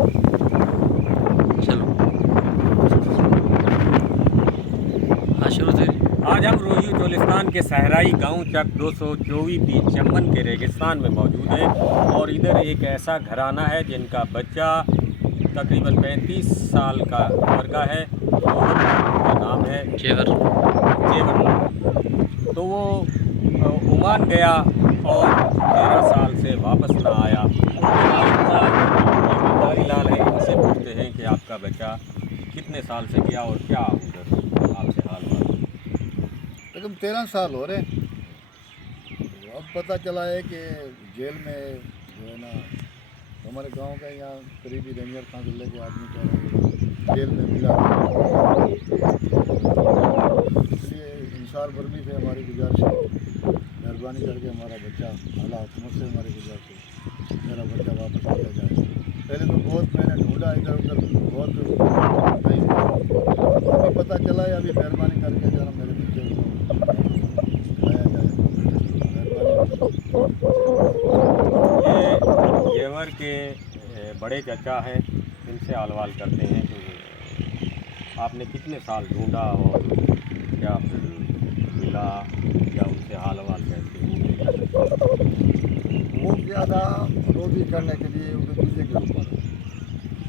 चलो हाँ शुरू से। आज हम रोही चोलिस्तान के सहराई गांव चक 224 बीच चंबन के रेगिस्तान में मौजूद हैं और इधर एक ऐसा घराना है जिनका बच्चा तकरीबन 35 साल का उम्र का है और उनका नाम है जेवर। जेवर। तो वो ओमान गया और 13 साल से वापस ना आया। गिरधारी लाल है, इनसे पूछते हैं कि आपका बच्चा कितने साल से गया और क्या उधर आपसे हाल हुआ। तकरीबन 13 साल हो रहे हैं। तो अब पता चला है कि जेल में जो है ना, हमारे गांव का यहाँ करीबी रंजर खां जिले के आदमी कह रहे हैं जेल में मिला। इसलिए इंसार वर्मी से हमारी गुजारिश है, मेहरबानी करके हमारा बच्चा आला हुकूमत से हमारी गुजारिश है, मेरा बच्चा वापस लिया जाए। पहले तो बहुत मैंने ढूंढा इधर उधर, बहुत नहीं मिला। अभी पता चला है, अभी मेहरबानी करके जरा मेरे बच्चे को लाया जाए। ये जेवर के बड़े चाचा हैं, इनसे हालवाल करते हैं कि आपने कितने साल ढूंढा और क्या फिर मिला या उनसे हालवाल कैसे वो क्या था, रोटी करने के लिए उनके वीज़े के ऊपर।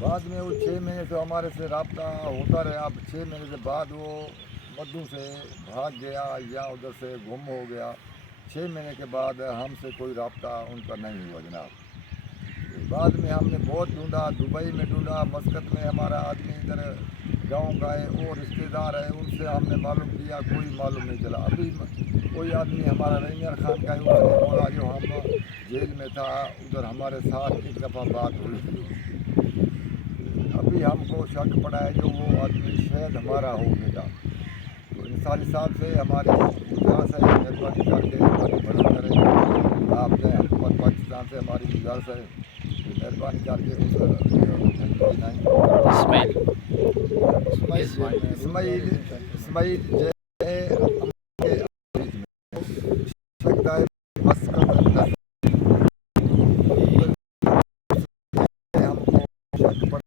बाद में वो 6 महीने से हमारे से रब्ता होता रहा। अब 6 महीने से बाद वो मद्दू से भाग गया या उधर से गुम हो गया। 6 महीने के बाद हमसे कोई रब्ता उनका नहीं हुआ जनाब। बाद में हमने बहुत ढूंढा, दुबई में ढूंढा, मस्कत में हमारा आदमी इधर गांव का है, वो रिश्तेदार है, उनसे हमने मालूम किया, कोई मालूम नहीं चला। अभी कोई आदमी हमारा रंजर खान का है, उसने बोला जो हम जेल में था उधर हमारे साथ एक दफ़ा बात हुई थी। अभी हमको शक पड़ा है जो वो आदमी शायद हमारा हो बेटा। तो इंसानी हिसाब से हमारी गुजारिश है, मेहरबानी करके हमारी मदद करें। आपने हुकूमत पाकिस्तान से हमारी गुजारिश है, मेहरबानी करके इस्माइल इस्माइल इस्माइल जय सकता है मस्कत हमको शक पड़ा